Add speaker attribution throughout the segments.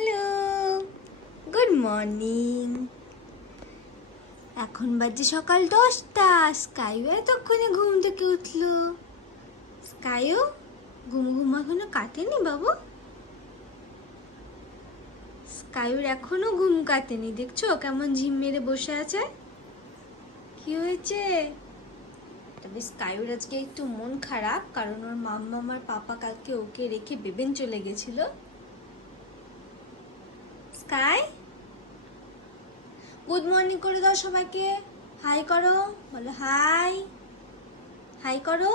Speaker 1: Hello, good morning. এখন বাজে সকাল দশটা, স্কাইও এতক্ষণে ঘুম থেকে উঠল। স্কাইও ঘুম ঘুম এখনও কাটেনি বাবু? স্কাইর এখনও ঘুম কাটেনি, দেখছ? কেমন ঝিম মেরে বসে আছে? কি হয়েছে? তবে স্কাইর আজকে একটু মন খারাপ, কারণ ওর মাম্মা আমার পাপা কালকে ওকে রেখে বেবেন চলে গেছিল। স্কাই। গুড মর্নিং করে দাও সবাইকে। হাই করো, বলো হাই হাই করো।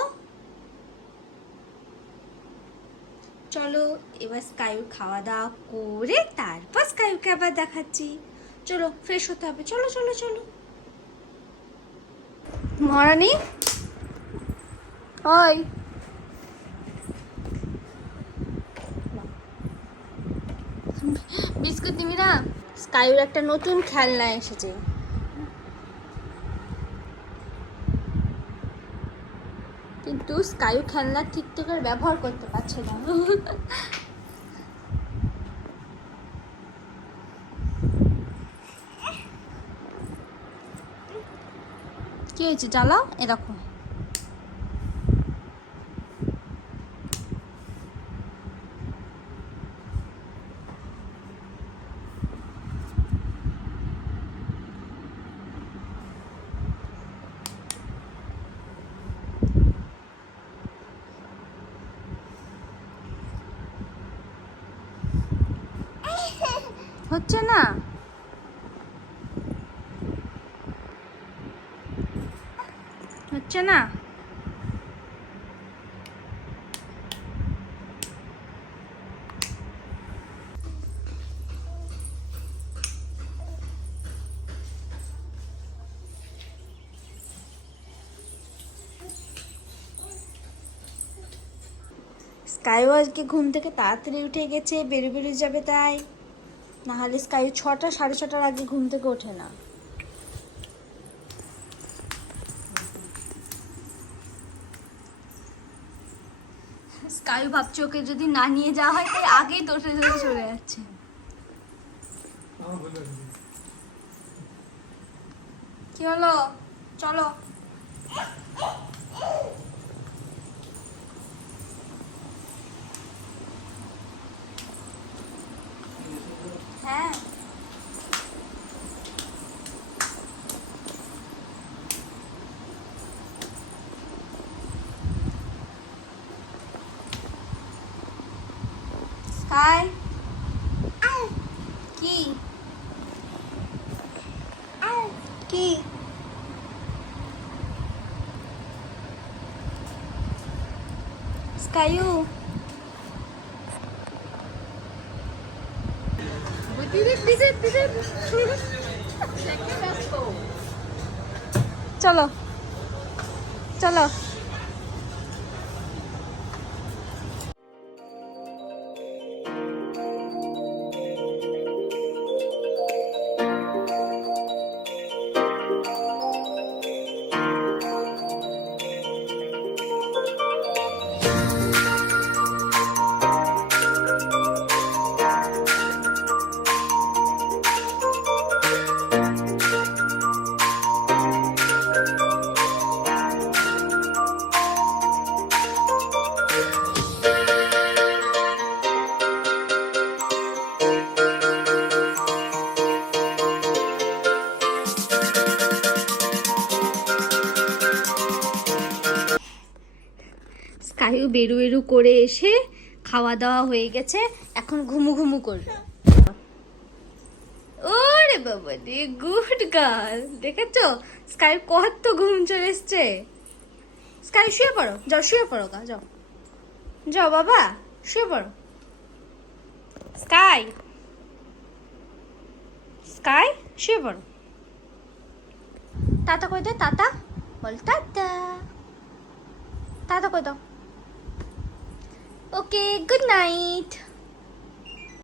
Speaker 1: চলো, এবার স্কাইর খাওয়া দাওয়া করে তারপর স্কাইরকে আবার দেখাচ্ছি। চলো ফ্রেশ হতে হবে। চলো চলো চলো। মহারানী ওই। দিবি না স্কাইর একটা নতুন খেলনা এসেছে। কিন্তু স্কাইউ খেলনা ঠিক করে ব্যবহার করতে পারছে না। কি হয়েছে জ্বালাও, এরকম। হচ্ছে না? হচ্ছে না? স্কাইও আজকে ঘুম থেকে তাড়াতাড়ি উঠে গেছে বেরো বেরো যাবে তাই। নাহলে স্কাই ছটা সাড়ে ছটার আগে ঘুম থেকে ওঠে না। স্কাই ভাবছে ওকে যদি না নিয়ে যাওয়া হয় তাই আগেই দৌড়ে দৌড়ে চলে যাচ্ছে। কি হলো? চলো হ্যাঁ স্কাই কি কি স্কাইউ চলো চলো স্কাইও বেরু বেরু করে এসে খাওয়া দাওয়া হয়ে গেছে। এখন ঘুমু ঘুমু করবে। ওরে বাবা রে গুড গার্ল। দেখেছ? স্কাই কত ঘুম চলে এসছে। স্কাই, শুয়ে পড়ো। যাও, শুয়ে পড়ো গা, যাও। যাও বাবা, শুয়ে পড়ো। স্কাই। স্কাই, শুয়ে পড়ো। টাটা কই দে? টাটা বল টাটা টাটা কই দাও। Okay good night